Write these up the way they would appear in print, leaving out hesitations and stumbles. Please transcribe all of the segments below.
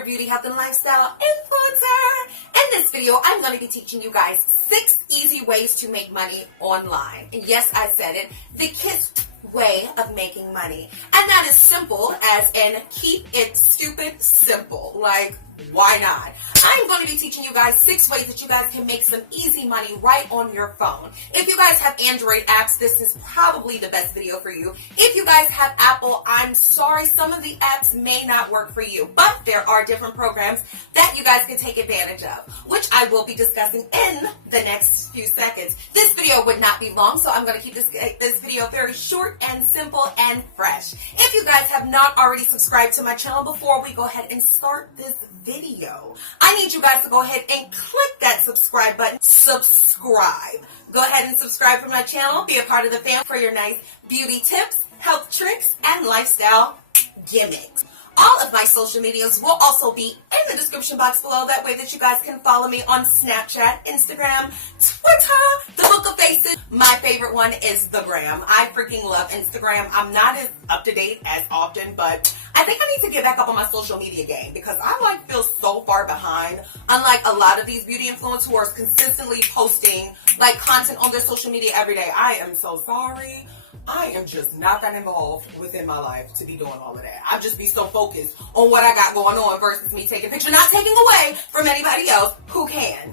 your beauty, health, and lifestyle influencer. In this video, I'm going to be teaching you guys 6 easy ways to make money online. And yes, I said it, the K.I.S.S way of making money. And that is simple as in keep it stupid simple. Like, why not? I'm going to be teaching you guys 6 ways that you guys can make some easy money right on your phone. If you guys have Android apps, this is probably the best video for you. If you guys have Apple, I'm sorry, some of the apps may not work for you, but there are different programs that you guys can take advantage of, which I will be discussing in the next few seconds. This video would not be long, so I'm going to keep this video very short and simple and fresh. If you guys have not already subscribed to my channel, before we go ahead and start this video, I need you guys to go ahead and click that subscribe button. Subscribe. Go ahead and subscribe for my channel. Be a part of the family for your nice beauty tips, health tricks, and lifestyle gimmicks. All of my social medias will also be in the description box below. That way that you guys can follow me on Snapchat, Instagram, Twitter, the Book of Faces. My favorite one is the Gram. I freaking love Instagram. I'm not as up to date as often, but I think I need to get back up on my social media game because I feel so far behind. Unlike a lot of these beauty influencers who are consistently posting content on their social media every day. I am so sorry. I am just not that involved within my life to be doing all of that. I just be so focused on what I got going on versus me taking pictures, not taking away from anybody else who can.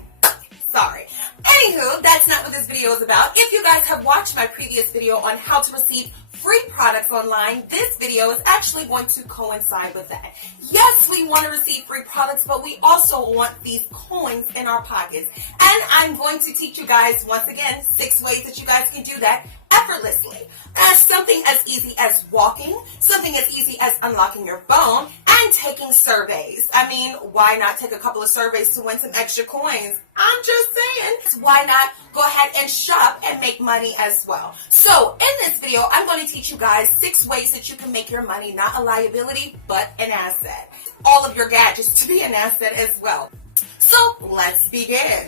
Sorry. Anywho, that's not what this video is about. If you guys have watched my previous video on how to receive free products online, this video is actually going to coincide with that. Yes, we want to receive free products, but we also want these coins in our pockets. And I'm going to teach you guys, once again, 6 ways that you guys can do that effortlessly. As something as easy as walking, something as easy as unlocking your phone, and taking surveys. I mean, why not take a couple of surveys to win some extra coins? I'm just saying. Why not go ahead and shop and make money as well? So in this video, I'm going to teach you guys 6 ways that you can make your money not a liability, but an asset. All of your gadgets to be an asset as well. So let's begin.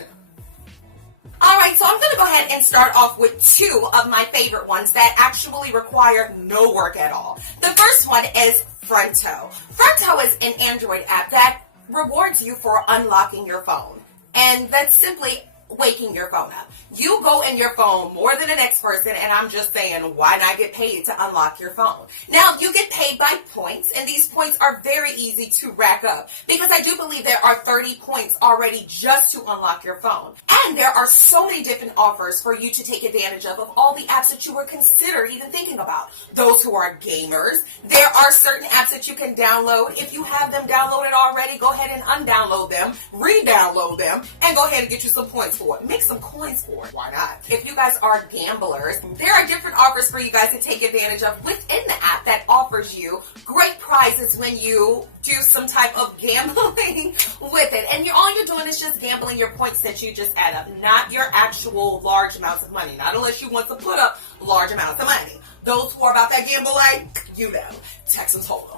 Alright, so I'm going to go ahead and start off with 2 of my favorite ones that actually require no work at all. The first one is Fronto. Fronto is an Android app that rewards you for unlocking your phone. And that's simply waking your phone up. You go in your phone more than the next person, and I'm just saying, why not get paid to unlock your phone? Now, you get paid by points, and these points are very easy to rack up because I do believe there are 30 points already just to unlock your phone. And there are so many different offers for you to take advantage of all the apps that you would consider even thinking about. Those who are gamers, there are certain apps that you can download. If you have them downloaded already, go ahead and undownload them, re-download them, and go ahead and get you some points for it. Make some coins for it. Why not? If you guys are gamblers, there are different offers for you guys to take advantage of within the app that offers you great prizes when you do some type of gambling with it. And all you're doing is just gambling your points that you just add up, not your actual large amounts of money. Not unless you want to put up large amounts of money. Those who are about that gambling, you know, Texans Hold'em.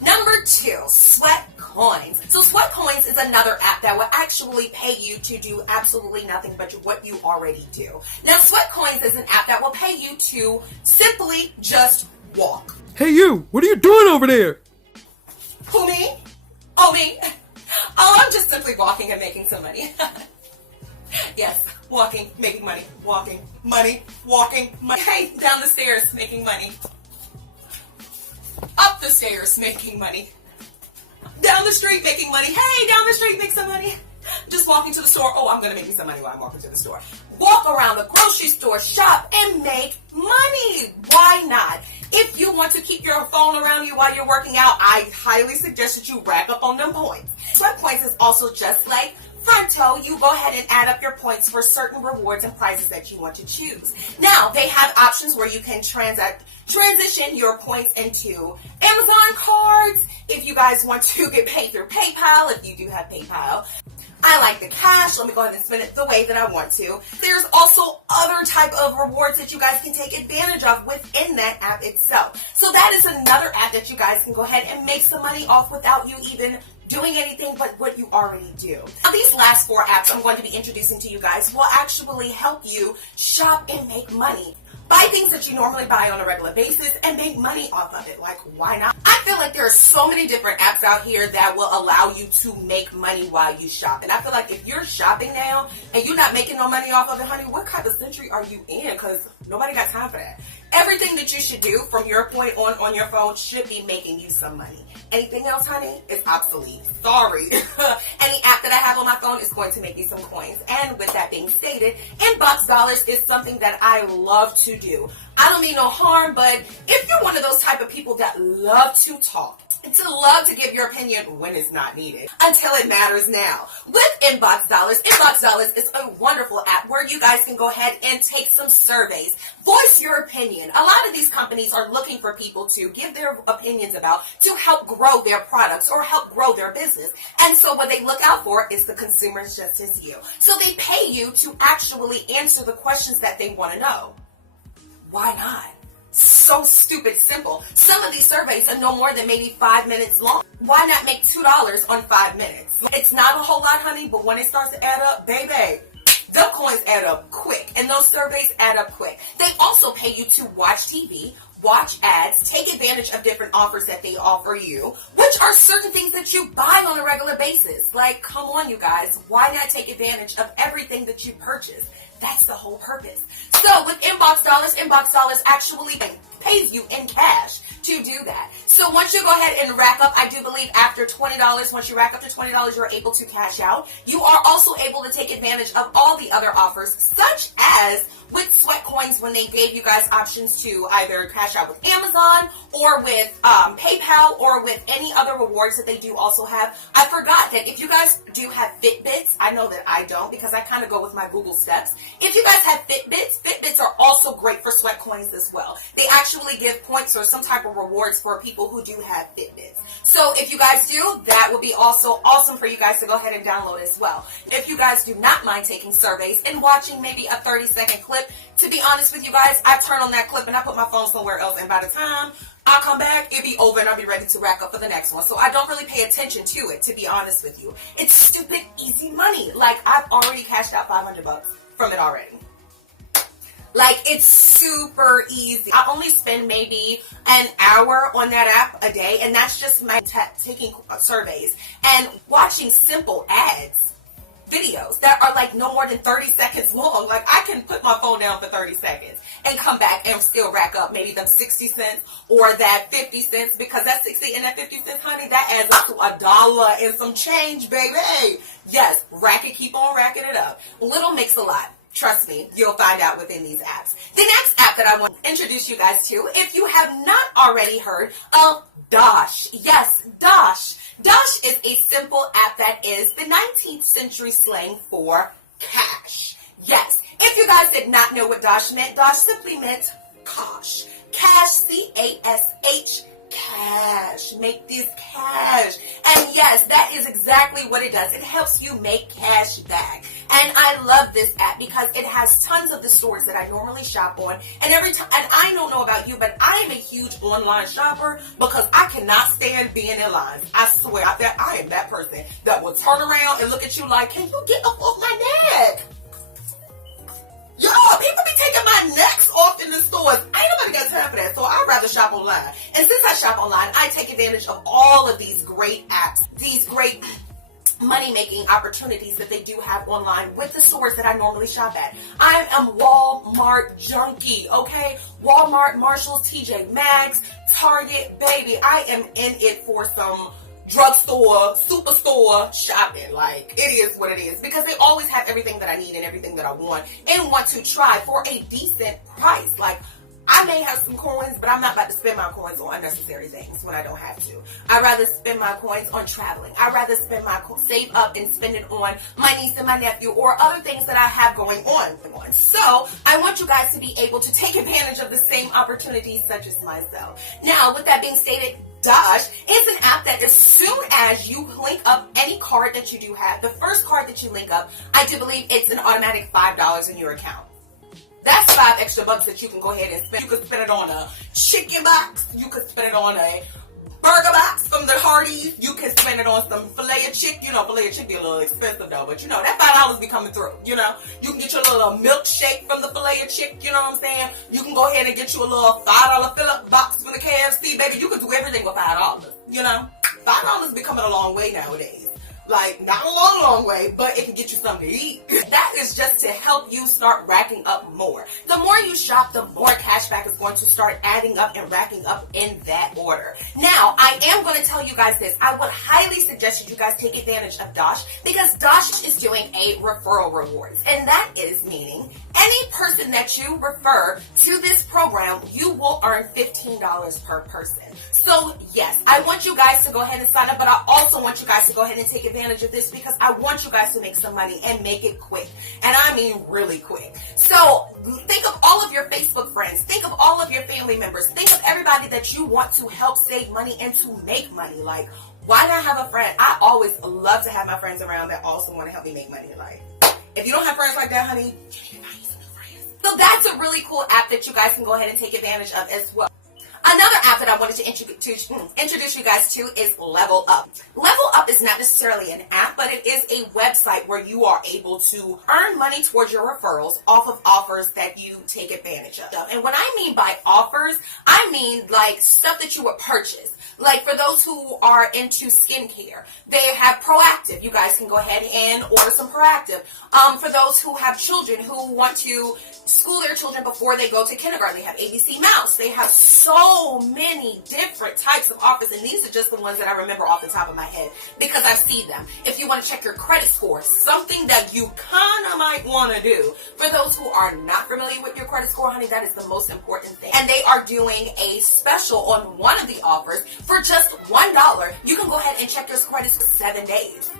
Number 2, Sweat Coins. So Sweat Coins is another app that will actually pay you to do absolutely nothing but what you already do. Now, Sweat Coins is an app that will pay you to simply just walk. Hey you, what are you doing over there? Who, me? Oh, me? Oh, I'm just simply walking and making some money. Yes, walking, making money, walking, money, walking, money. Hey, down the stairs, making money. Up the stairs, making money. Down the street, making money. Hey, down the street, make some money. Just walking to the store. Oh, I'm going to make me some money while I'm walking to the store. Walk around the grocery store, shop, and make money. Why not? If you want to keep your phone around you while you're working out, I highly suggest that you rack up on them points. Sweat Points is also just like Fronto. You go ahead and add up your points for certain rewards and prizes that you want to choose. Now, they have options where you can transition your points into Amazon cards if you guys want to get paid through PayPal, if you do have PayPal. I like the cash. Let me go ahead and spend it the way that I want to. There's also other type of rewards that you guys can take advantage of within that app itself. So that is another app that you guys can go ahead and make some money off without you even doing anything but what you already do. Now, these last 4 apps I'm going to be introducing to you guys will actually help you shop and make money. Buy things that you normally buy on a regular basis and make money off of it. Like, why not? I feel like there are so many different apps out here that will allow you to make money while you shop. And I feel like if you're shopping now and you're not making no money off of it, honey, what kind of century are you in? Because nobody got time for that. Everything that you should do from your point on your phone should be making you some money. Anything else, honey, is obsolete. Sorry. Any app that I have on my phone is going to make me some coins. And with that being stated, inbox dollars is something that I love to do. I don't mean no harm, but if you're one of those type of people that love to talk, to love to give your opinion when it's not needed, until it matters now. With Inbox Dollars is a wonderful app where you guys can go ahead and take some surveys. Voice your opinion. A lot of these companies are looking for people to give their opinions about to help grow their products or help grow their business. And so what they look out for is the consumers just as you. So they pay you to actually answer the questions that they want to know. Why not? So stupid simple. Some of these surveys are no more than maybe 5 minutes long. Why not make $2 on 5 minutes? It's not a whole lot, honey, but when it starts to add up, baby, them coins add up quick, and those surveys add up quick. They also pay you to watch TV, watch ads, take advantage of different offers that they offer you, which are certain things that you buy on a regular basis. Like, come on, you guys, why not take advantage of everything that you purchase? That's the whole purpose. So with Inbox Dollars actually pays you in cash to do that. So once you go ahead and rack up, I do believe after $20, once you rack up to $20, you're able to cash out. You are also able to take advantage of all the other offers, such as with Sweat Coins when they gave you guys options to either cash out with Amazon or with PayPal or with any other rewards that they do also have. I forgot that if you guys do have Fitbits, I know that I don't because I kind of go with my Google Steps. If you guys have Fitbits are also great for Sweat Coins as well. They actually give points or some type of rewards for people who do have Fitbits. So if you guys do, that would be also awesome for you guys to go ahead and download as well. If you guys do not mind taking surveys and watching maybe a 30-second clip, to be honest with you guys, I turn on that clip and I put my phone somewhere else, and by the time I'll come back, it'll be over and I'll be ready to rack up for the next one. So I don't really pay attention to it, to be honest with you. It's stupid easy money. Like, I've already cashed out $500 from it already. Like, it's super easy. I only spend maybe an hour on that app a day, and that's just my taking surveys and watching simple ads. Videos that are like no more than 30 seconds long. Like, I can put my phone down for 30 seconds and come back and still rack up maybe them 60 cents or that 50 cents, because that 60 and that 50 cents, honey, that adds up to $1 and some change, baby. Yes, keep on racking it up. Little makes a lot. Trust me, you'll find out within these apps. The next app that I want to introduce you guys to, if you have not already heard of Dosh. Yes, Dosh. Dosh is a simple app that is the 19th century slang for cash. Yes, if you guys did not know what Dosh meant, Dosh simply meant cash. Cash, C-A-S-H, cash. Make this cash. And yes, that is exactly what it does. It helps you make cash back. And I love this app because it has tons of the stores that I normally shop on. And every time, and I don't know about you, but I am a huge online shopper because I cannot stand being in lines. I swear that I am that person that will turn around and look at you like, can you get up off my neck? Yo, people be taking my necks off in the stores. Ain't nobody got time for that, so I'd rather shop online. And since I shop online, I take advantage of all of these great apps, these great money-making opportunities that they do have online with the stores that I normally shop at. I am Walmart junkie, okay? Walmart, Marshalls, TJ Maxx, Target, baby. I am in it for some drugstore, superstore shopping. Like, it is what it is, because they always have everything that I need and everything that I want and want to try for a decent price. Like, I may have some coins, but I'm not about to spend my coins on unnecessary things when I don't have to. I'd rather spend my coins on traveling. I'd rather spend save up and spend it on my niece and my nephew or other things that I have going on. So I want you guys to be able to take advantage of the same opportunities such as myself. Now, with that being stated, Dosh is an app that as soon as you link up any card that you do have, the first card that you link up, I do believe it's an automatic $5 in your account. That's $5 extra that you can go ahead and spend. You could spend it on a chicken box. You could spend it on a burger box from the Hardee's. You can spend it on some filet of chicken. You know, filet of chicken be a little expensive though, but you know, that $5 be coming through, you know. You can get your little milkshake from the filet of chicken, you know what I'm saying? You can go ahead and get you a little $5 fill-up box from the K.I.S.S, baby. You can do everything with $5, you know. $5 be coming a long way nowadays. Like, not a long way, but it can get you something to eat. That is just to help you start racking up more. The more you shop, the more cash back is going to start adding up and racking up in that order. Now, I am going to tell you guys this. I would highly suggest that you guys take advantage of Dosh, because Dosh is doing a referral rewards. And that is meaning any person that you refer to this program, you will earn $15 per person. So yes, I want you guys to go ahead and sign up, but I also want you guys to go ahead and take advantage of this, because I want you guys to make some money and make it quick. And I mean really quick. So think of all of your Facebook friends. Think of all of your family members. Think of everybody that you want to help save money and to make money. Like, why not have a friend? I always love to have my friends around that also want to help me make money. Like, if you don't have friends like that, honey, you need to find you some new friends. So that's a really cool app that you guys can go ahead and take advantage of as well. Another app that I wanted to introduce you guys to is Level Up. Level Up is not necessarily an app, but it is a website where you are able to earn money towards your referrals off of offers that you take advantage of. And what I mean by offers, I mean like stuff that you would purchase. Like for those who are into skincare, they have Proactive. You guys can go ahead and order some Proactive. For those who have children who want to school their children before they go to kindergarten, they have ABC Mouse. They have so many different types of offers, and these are just the ones that I remember off the top of my head because I see them. If you want to check your credit score, something that you kind of might want to do. For those who are not familiar with your credit score, honey, that is the most important thing. And they are doing a special on one of the offers for just $1. You can go ahead and check your credit score for 7 days.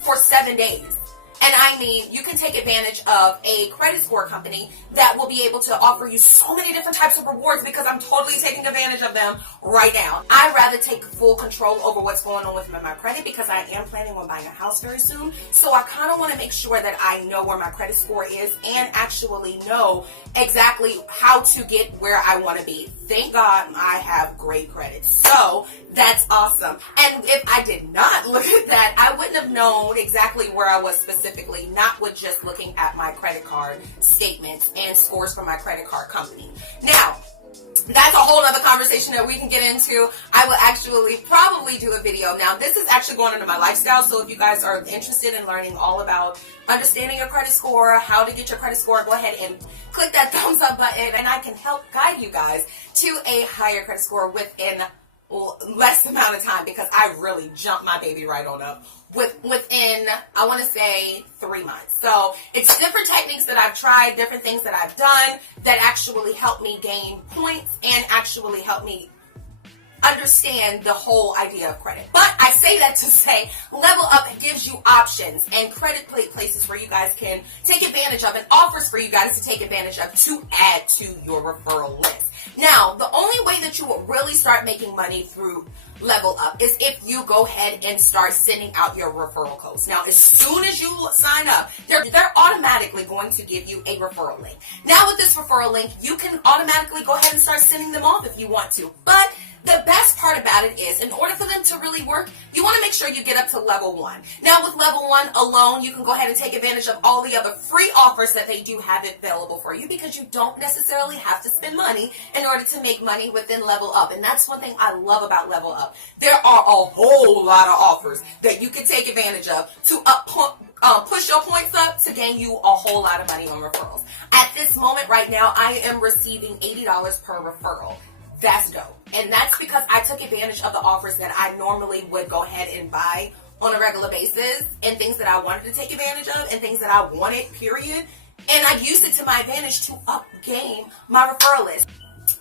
For 7 days. And I mean, you can take advantage of a credit score company that will be able to offer you so many different types of rewards, because I'm totally taking advantage of them right now. I'd rather take full control over what's going on with my credit, because I am planning on buying a house very soon. So I kind of want to make sure that I know where my credit score is and actually know exactly how to get where I want to be. Thank God I have great credit. So that's awesome. And if I did not look at that, I wouldn't have known exactly where I was specifically, not with just looking at my credit card statements and scores from my credit card company. Now, that's a whole other conversation that we can get into. I will actually probably do a video. Now, this is actually going into my lifestyle, so if you guys are interested in learning all about understanding your credit score, how to get your credit score, go ahead and click that thumbs up button, and I can help guide you guys to a higher credit score within less amount of time, because I really jumped my baby right on up within, I want to say, 3 months. So it's different techniques that I've tried, different things that I've done that actually help me gain points and actually help me understand the whole idea of credit. But I say that to say Level Up gives you options and credit places where you guys can take advantage of, and offers for you guys to take advantage of to add to your referral list. Now, the only way that you will really start making money through Level Up is if you go ahead and start sending out your referral codes. Now, as soon as you sign up, they're automatically going to give you a referral link. Now, with this referral link, you can automatically go ahead and start sending them off if you want to. But the best part about it is, in order for them to really work, you want to make sure you get up to level 1. Now, with level 1 alone, you can go ahead and take advantage of all the other free offers that they do have available for you, because you don't necessarily have to spend money in order to make money within Level Up. And that's one thing I love about Level Up. There are a whole lot of offers that you can take advantage of to push your points up to gain you a whole lot of money on referrals. At this moment right now, I am receiving $80 per referral. That's dope. And that's because I took advantage of the offers that I normally would go ahead and buy on a regular basis, and things that I wanted to take advantage of, and things that I wanted, period. And I used it to my advantage to up-game my referral list.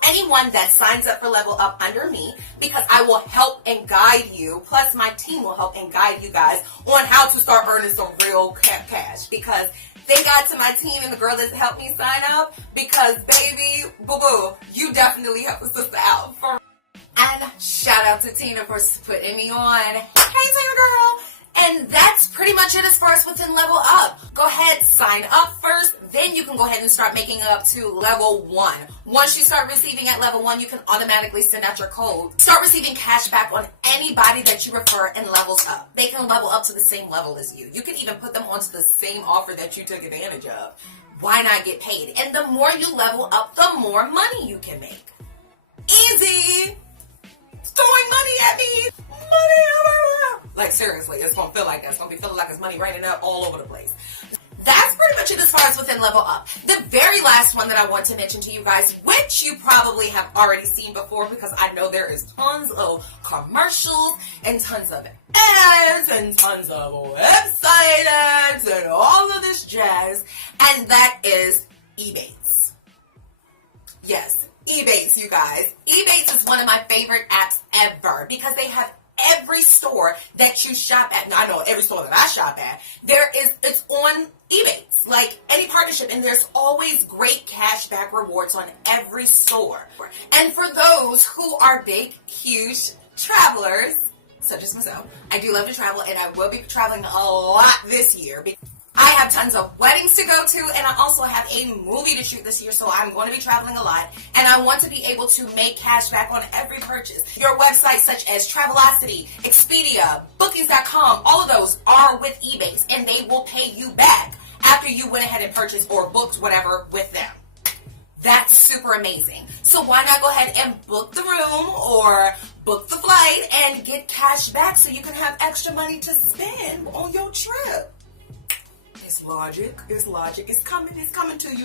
Anyone that signs up for Level Up under me, because I will help and guide you, plus my team will help and guide you guys on how to start earning some real cash, because thank God to my team and the girl that helped me sign up, because baby, boo-boo, you definitely helped a sister out. And shout out to Tina for putting me on. Hey, Tina girl. And that's pretty much it as far as within Level Up. Go ahead, sign up first, then you can go ahead and start making it up to level 1. Once you start receiving at level 1, you can automatically send out your code. Start receiving cash back on anybody that you refer and levels up. They can level up to the same level as you. You can even put them onto the same offer that you took advantage of. Why not get paid? And the more you level up, the more money you can make. Easy! Throwing money at me! Money everywhere! Like, seriously, it's gonna feel like that. It's gonna be feeling like it's money raining up all over the place. That's pretty much it as far as within level up. The very last one that I want to mention to you guys, which you probably have already seen before because I know there is tons of commercials and tons of ads and tons of website ads and all of this jazz, and that is Ebates. Yes, Ebates, you guys. Ebates is one of my favorite apps ever because they have every store that you shop at. Now, I know every store that I shop at, it's on Ebates, like any partnership, and there's always great cash back rewards on every store. And for those who are big, huge travelers, such as myself, I do love to travel, and I will be traveling a lot this year. I have tons of weddings to go to, and I also have a movie to shoot this year, so I'm going to be traveling a lot, and I want to be able to make cash back on every purchase. Your websites such as Travelocity, Expedia, Bookings.com, all of those are with Ebates, and they will pay you back after you went ahead and purchased or booked whatever with them. That's super amazing. So why not go ahead and book the room or book the flight and get cash back so you can have extra money to spend on your trip? It's logic. It's coming to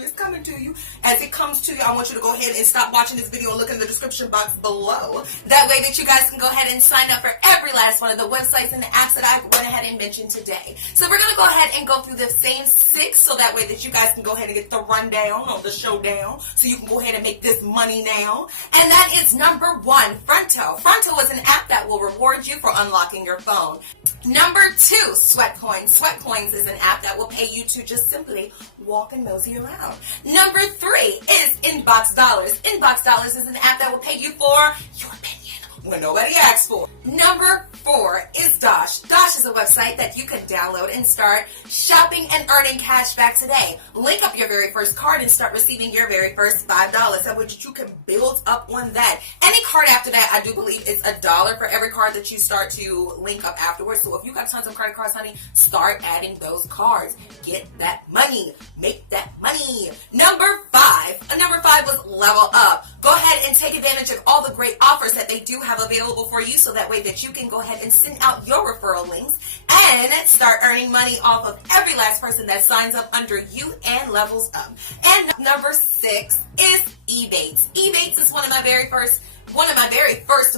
you. As it comes to you, I want you to go ahead and stop watching this video and look in the description box below. That way that you guys can go ahead and sign up for every last one of the websites and the apps that I went ahead and mentioned today. So we're going to go ahead and go through the same 6 so that way that you guys can go ahead and get the rundown or the showdown so you can go ahead and make this money now. And that is number 1, Fronto. Fronto is an app that will reward you for unlocking your phone. Number 2, Sweatcoins. Sweatcoins is an app that will pay you to just simply walk and mosey around. Number 3 is Inbox Dollars. Inbox Dollars is an app that will pay you for your opinion when nobody asks for. Number 4 is Dosh. Dosh is a website that you can download and start shopping and earning cash back today. Link up your very first card and start receiving your very first $5. That way you can build up on that. Any card after that, I do believe it's $1 for every card that you start to link up afterwards. So if you got tons of credit cards, honey, start adding those cards. Get that money. Make that money. Number 5. Number 5 was Level Up. Go ahead and take advantage of all the great offers that they do have available for you so that way that you can go ahead and send out your referral links and start earning money off of every last person that signs up under you and levels up. And number 6 is Ebates. Ebates is one of my very first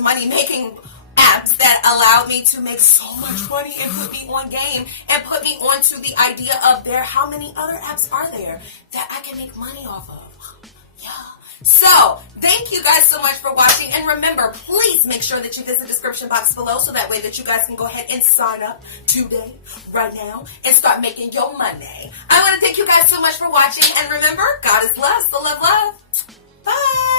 money-making apps that allowed me to make so much money and put me on game and put me onto the idea of how many other apps are there that I can make money off of. Yeah. So, thank you guys so much for watching, and remember, please make sure that you visit the description box below so that way that you guys can go ahead and sign up today, right now, and start making your money. I want to thank you guys so much for watching, and remember, God is love, so love, love. Bye!